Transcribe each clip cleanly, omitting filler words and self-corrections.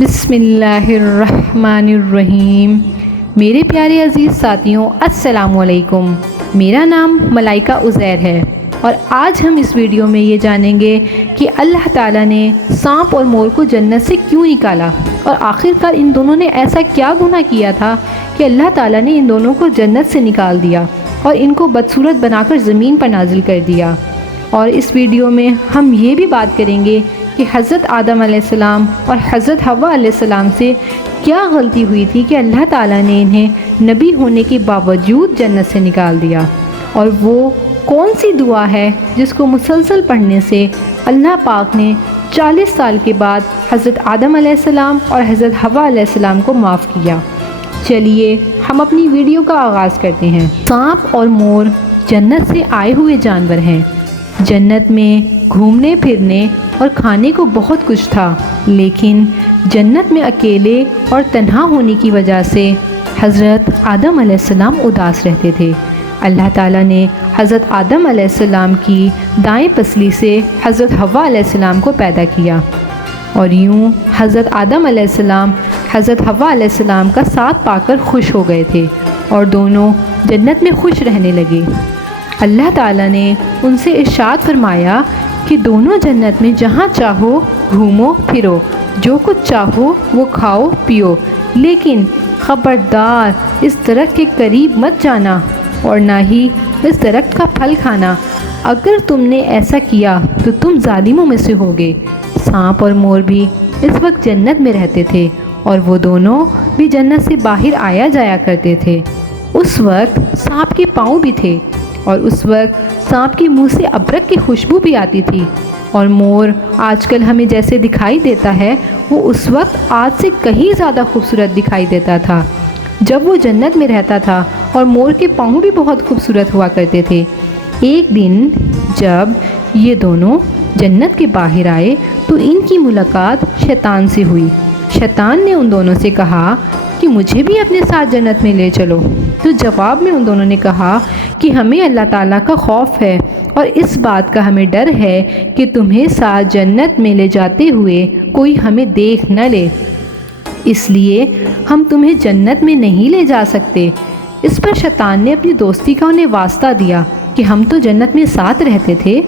بسم اللہ الرحمن الرحیم۔ میرے پیارے عزیز ساتھیوں، السلام علیکم۔ میرا نام ملائکہ عزیر ہے اور آج ہم اس ویڈیو میں یہ جانیں گے کہ اللہ تعالیٰ نے سانپ اور مور کو جنت سے کیوں نکالا اور آخرکار ان دونوں نے ایسا کیا گناہ کیا تھا کہ اللہ تعالیٰ نے ان دونوں کو جنت سے نکال دیا اور ان کو بدصورت بنا کر زمین پر نازل کر دیا۔ اور اس ویڈیو میں ہم یہ بھی بات کریں گے کہ حضرت آدم علیہ السلام اور حضرت حوا علیہ السلام سے کیا غلطی ہوئی تھی کہ اللہ تعالیٰ نے انہیں نبی ہونے کے باوجود جنت سے نکال دیا، اور وہ کون سی دعا ہے جس کو مسلسل پڑھنے سے اللہ پاک نے 40 سال کے بعد حضرت آدم علیہ السلام اور حضرت حوا علیہ السلام کو معاف کیا۔ چلیے ہم اپنی ویڈیو کا آغاز کرتے ہیں۔ سانپ اور مور جنت سے آئے ہوئے جانور ہیں۔ جنت میں گھومنے پھرنے اور کھانے کو بہت کچھ تھا، لیکن جنت میں اکیلے اور تنہا ہونے کی وجہ سے حضرت آدم علیہ السلام اداس رہتے تھے۔ اللہ تعالیٰ نے حضرت آدم علیہ السلام کی دائیں پسلی سے حضرت حوا علیہ السلام کو پیدا کیا، اور یوں حضرت آدم علیہ السلام حضرت حوا علیہ السلام کا ساتھ پا کر خوش ہو گئے تھے اور دونوں جنت میں خوش رہنے لگے۔ اللہ تعالیٰ نے ان سے ارشاد فرمایا کہ دونوں جنت میں جہاں چاہو گھومو پھرو، جو کچھ چاہو وہ کھاؤ پیو، لیکن خبردار اس درخت کے قریب مت جانا اور نہ ہی اس درخت کا پھل کھانا، اگر تم نے ایسا کیا تو تم ظالموں میں سے ہوگے۔ سانپ اور مور بھی اس وقت جنت میں رہتے تھے اور وہ دونوں بھی جنت سے باہر آیا جایا کرتے تھے۔ اس وقت سانپ کے پاؤں بھی تھے اور اس وقت سانپ کے منہ سے ابرک کی خوشبو بھی آتی تھی، اور مور آج کل ہمیں جیسے دکھائی دیتا ہے وہ اس وقت آج سے کہیں زیادہ خوبصورت دکھائی دیتا تھا جب وہ جنت میں رہتا تھا، اور مور کے پاؤں بھی بہت خوبصورت ہوا کرتے تھے۔ ایک دن جب یہ دونوں جنت کے باہر آئے تو ان کی ملاقات شیطان سے ہوئی۔ شیطان نے ان دونوں سے کہا کہ مجھے بھی اپنے ساتھ جنت میں لے چلو، تو جواب میں ان دونوں نے کہا کہ ہمیں اللہ تعالیٰ کا خوف ہے اور اس بات کا ہمیں ڈر ہے کہ تمہیں ساتھ جنت میں لے جاتے ہوئے کوئی ہمیں دیکھ نہ لے، اس لیے ہم تمہیں جنت میں نہیں لے جا سکتے۔ اس پر شیطان نے اپنی دوستی کا انہیں واسطہ دیا کہ ہم تو جنت میں ساتھ رہتے تھے،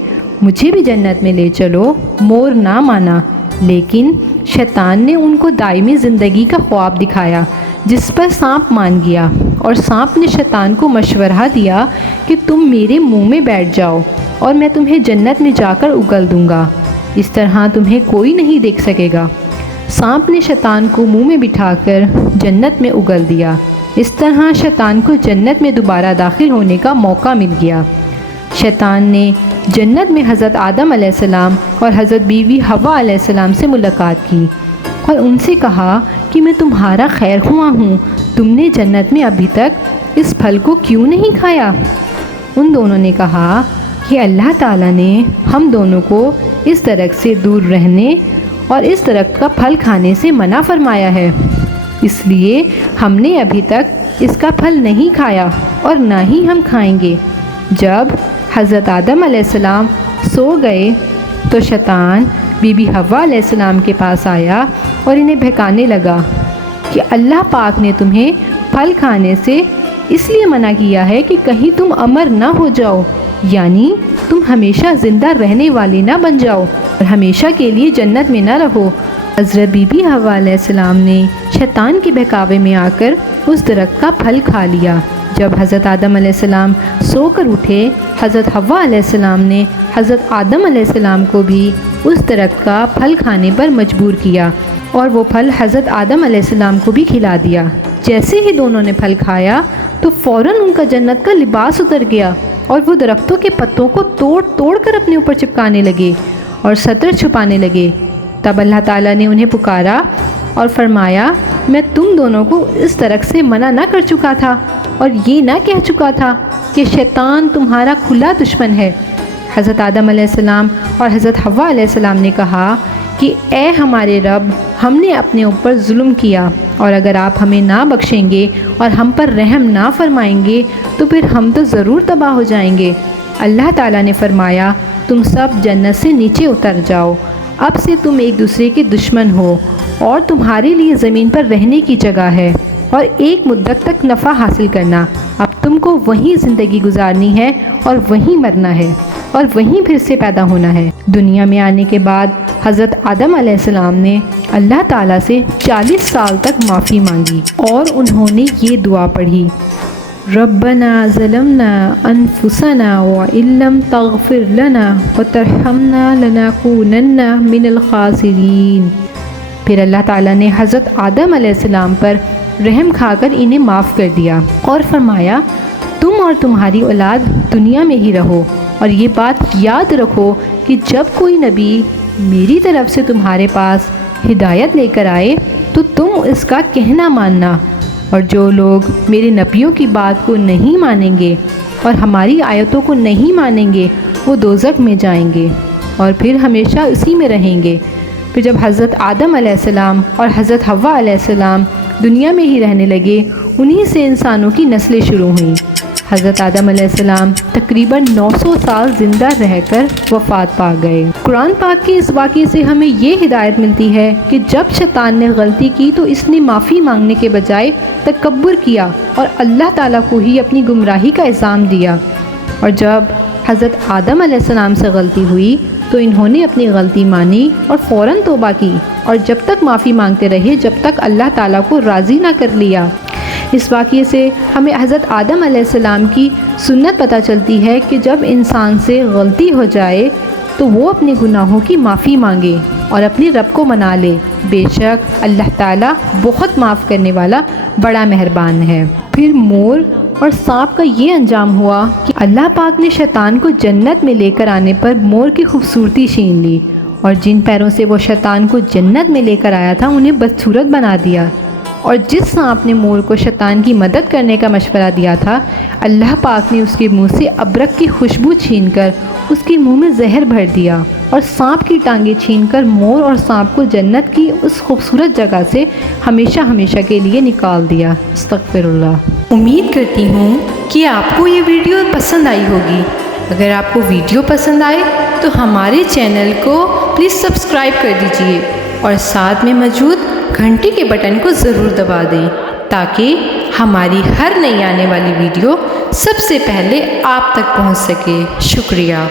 مجھے بھی جنت میں لے چلو۔ مور نہ مانا، لیکن شیطان نے ان کو دائمی زندگی کا خواب دکھایا، جس پر سانپ مان گیا، اور سانپ نے شیطان کو مشورہ دیا کہ تم میرے منہ میں بیٹھ جاؤ اور میں تمہیں جنت میں جا کر اگل دوں گا، اس طرح تمہیں کوئی نہیں دیکھ سکے گا۔ سانپ نے شیطان کو منہ میں بٹھا کر جنت میں اگل دیا۔ اس طرح شیطان کو جنت میں دوبارہ داخل ہونے کا موقع مل گیا۔ شیطان نے جنت میں حضرت آدم علیہ السلام اور حضرت بیوی حوا علیہ السلام سے ملاقات کی اور ان سے کہا کہ میں تمہارا خیر خواہ ہوں، تم نے جنت میں ابھی تک اس پھل کو کیوں نہیں کھایا؟ ان دونوں نے کہا کہ اللہ تعالیٰ نے ہم دونوں کو اس درخت سے دور رہنے اور اس درخت کا پھل کھانے سے منع فرمایا ہے، اس لیے ہم نے ابھی تک اس کا پھل نہیں کھایا اور نہ ہی ہم کھائیں گے۔ جب حضرت آدم علیہ السلام سو گئے تو شیطان بی بی حوا علیہ السلام کے پاس آیا اور انہیں بہکانے لگا کہ اللہ پاک نے تمہیں پھل کھانے سے اس لیے منع کیا ہے کہ کہیں تم امر نہ ہو جاؤ، یعنی تم ہمیشہ زندہ رہنے والے نہ بن جاؤ اور ہمیشہ کے لیے جنت میں نہ رہو۔ حضرت بی بی حوا علیہ السلام نے شیطان کے بہکاوے میں آ کر اس درخت کا پھل کھا لیا۔ جب حضرت آدم علیہ السلام سو کر اٹھے، حضرت حوا علیہ السلام نے حضرت آدم علیہ السلام کو بھی اس درخت کا پھل کھانے پر مجبور کیا اور وہ پھل حضرت آدم علیہ السلام کو بھی کھلا دیا۔ جیسے ہی دونوں نے پھل کھایا تو فوراً ان کا جنت کا لباس اتر گیا اور وہ درختوں کے پتوں کو توڑ توڑ کر اپنے اوپر چپکانے لگے اور ستر چھپانے لگے۔ تب اللہ تعالیٰ نے انہیں پکارا اور فرمایا، میں تم دونوں کو اس درخت سے منع نہ کر چکا تھا اور یہ نہ کہہ چکا تھا کہ شیطان تمہارا کھلا دشمن ہے؟ حضرت آدم علیہ السلام اور حضرت حوا علیہ السلام نے کہا کہ اے ہمارے رب، ہم نے اپنے اوپر ظلم کیا، اور اگر آپ ہمیں نہ بخشیں گے اور ہم پر رحم نہ فرمائیں گے تو پھر ہم تو ضرور تباہ ہو جائیں گے۔ اللہ تعالیٰ نے فرمایا، تم سب جنت سے نیچے اتر جاؤ، اب سے تم ایک دوسرے کے دشمن ہو اور تمہارے لیے زمین پر رہنے کی جگہ ہے اور ایک مدت تک نفع حاصل کرنا۔ اب تم کو وہیں زندگی گزارنی ہے اور وہیں مرنا ہے اور وہیں پھر سے پیدا ہونا ہے۔ دنیا میں آنے کے بعد حضرت آدم علیہ السلام نے اللہ تعالیٰ سے 40 سال تک معافی مانگی اور انہوں نے یہ دعا پڑھی، ربنا ظلمنا انفسنا وان لم تغفر لنا وترحمنا لنکونن من الخاسرین۔ پھر اللہ تعالیٰ نے حضرت آدم علیہ السلام پر رحم کھا کر انہیں معاف کر دیا اور فرمایا، تم اور تمہاری اولاد دنیا میں ہی رہو اور یہ بات یاد رکھو کہ جب کوئی نبی میری طرف سے تمہارے پاس ہدایت لے کر آئے تو تم اس کا کہنا ماننا، اور جو لوگ میرے نبیوں کی بات کو نہیں مانیں گے اور ہماری آیتوں کو نہیں مانیں گے وہ دوزخ میں جائیں گے اور پھر ہمیشہ اسی میں رہیں گے۔ پھر جب حضرت آدم علیہ السلام اور حضرت حوا علیہ السلام دنیا میں ہی رہنے لگے، انہی سے انسانوں کی نسلیں شروع ہوئیں۔ حضرت آدم علیہ السلام تقریباً 900 سال زندہ رہ کر وفات پا گئے۔ قرآن پاک کے اس واقعے سے ہمیں یہ ہدایت ملتی ہے کہ جب شیطان نے غلطی کی تو اس نے معافی مانگنے کے بجائے تکبر کیا اور اللہ تعالیٰ کو ہی اپنی گمراہی کا الزام دیا، اور جب حضرت آدم علیہ السلام سے غلطی ہوئی تو انہوں نے اپنی غلطی مانی اور فوراً توبہ کی، اور جب تک معافی مانگتے رہے جب تک اللہ تعالیٰ کو راضی نہ کر لیا۔ اس واقعے سے ہمیں حضرت آدم علیہ السلام کی سنت پتہ چلتی ہے کہ جب انسان سے غلطی ہو جائے تو وہ اپنے گناہوں کی معافی مانگے اور اپنے رب کو منا لے، بے شک اللہ تعالیٰ بہت معاف کرنے والا بڑا مہربان ہے۔ پھر مور اور سانپ کا یہ انجام ہوا کہ اللہ پاک نے شیطان کو جنت میں لے کر آنے پر مور کی خوبصورتی چھین لی، اور جن پیروں سے وہ شیطان کو جنت میں لے کر آیا تھا انہیں بدصورت بنا دیا، اور جس سانپ نے مور کو شیطان کی مدد کرنے کا مشورہ دیا تھا، اللہ پاک نے اس کے منہ سے ابرک کی خوشبو چھین کر اس کے منہ میں زہر بھر دیا، اور سانپ کی ٹانگیں چھین کر مور اور سانپ کو جنت کی اس خوبصورت جگہ سے ہمیشہ ہمیشہ کے لیے نکال دیا۔ استغفر اللہ۔ امید کرتی ہوں کہ آپ کو یہ ویڈیو پسند آئی ہوگی۔ اگر آپ کو ویڈیو پسند آئے تو ہمارے چینل کو پلیز سبسکرائب کر دیجئے اور ساتھ میں موجود گھنٹی کے بٹن کو ضرور دبا دیں تاکہ ہماری ہر نئی آنے والی ویڈیو سب سے پہلے آپ تک پہنچ سکے۔ شکریہ۔